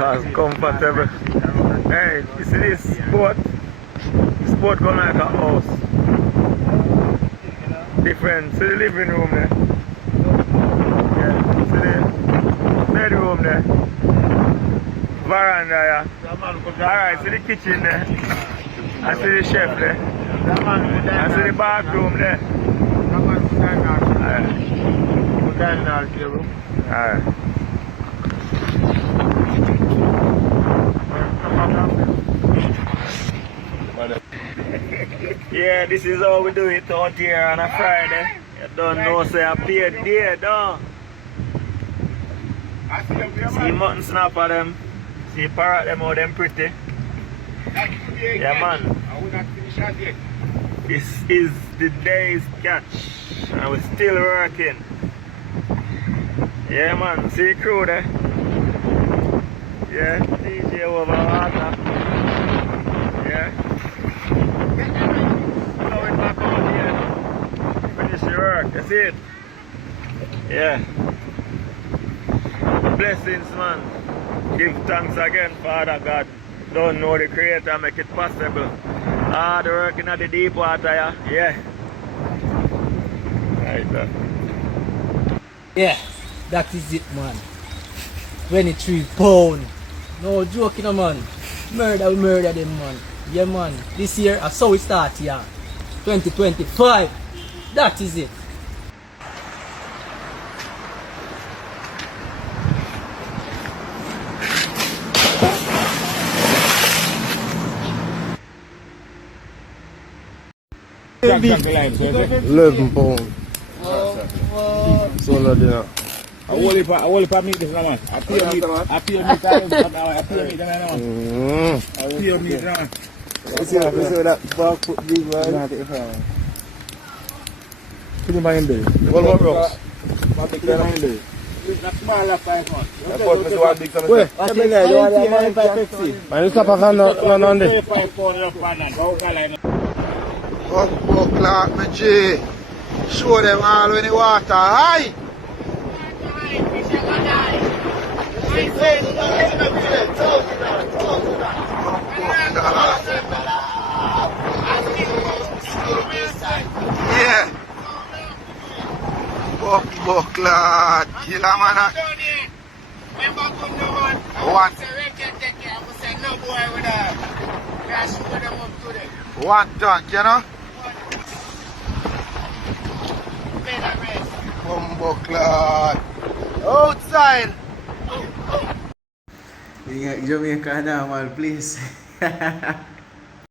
Cause comfortable. Hey, you see this boat? This boat come like a house. Different. See the living room there. Yeah. See the bedroom there. Veranda, yeah. Alright, see the kitchen there. I see the chef there. I see the bathroom there. Alright. Yeah, this is how we do it out here on a Friday. You don't know, say I paid day, don't. See mutton snapper them. See parrot them, how them pretty. Yeah, man. This is the day's catch. And we're still working. Yeah, man. See the crew there? Yeah, DJ over water. Yeah. Going back out here. Finish your work. That's it. Yeah. Blessings, man. Give thanks again, Father God. Don't know the Creator, make it possible. Hard working at the deep water, yeah. Right, yeah, that is it, man. 23 pounds. No joking, man. Murder them, man. Yeah, man. This year, I saw it start, yeah. 2025. That is it. £11. So no dinner. I will meet this man. I pay meat now. I pay meat now. You see that back foot big man? Put him in there. What more rocks? Put him in there. That's smaller 5 months. Wait, man, you stop a can on there. Oh, Clark, my G. Show them all in the water, aye? Yeah. Clark, killer man. One. One dunk, you know? Clark. Outside. Ingat Jamaica na, mal, please.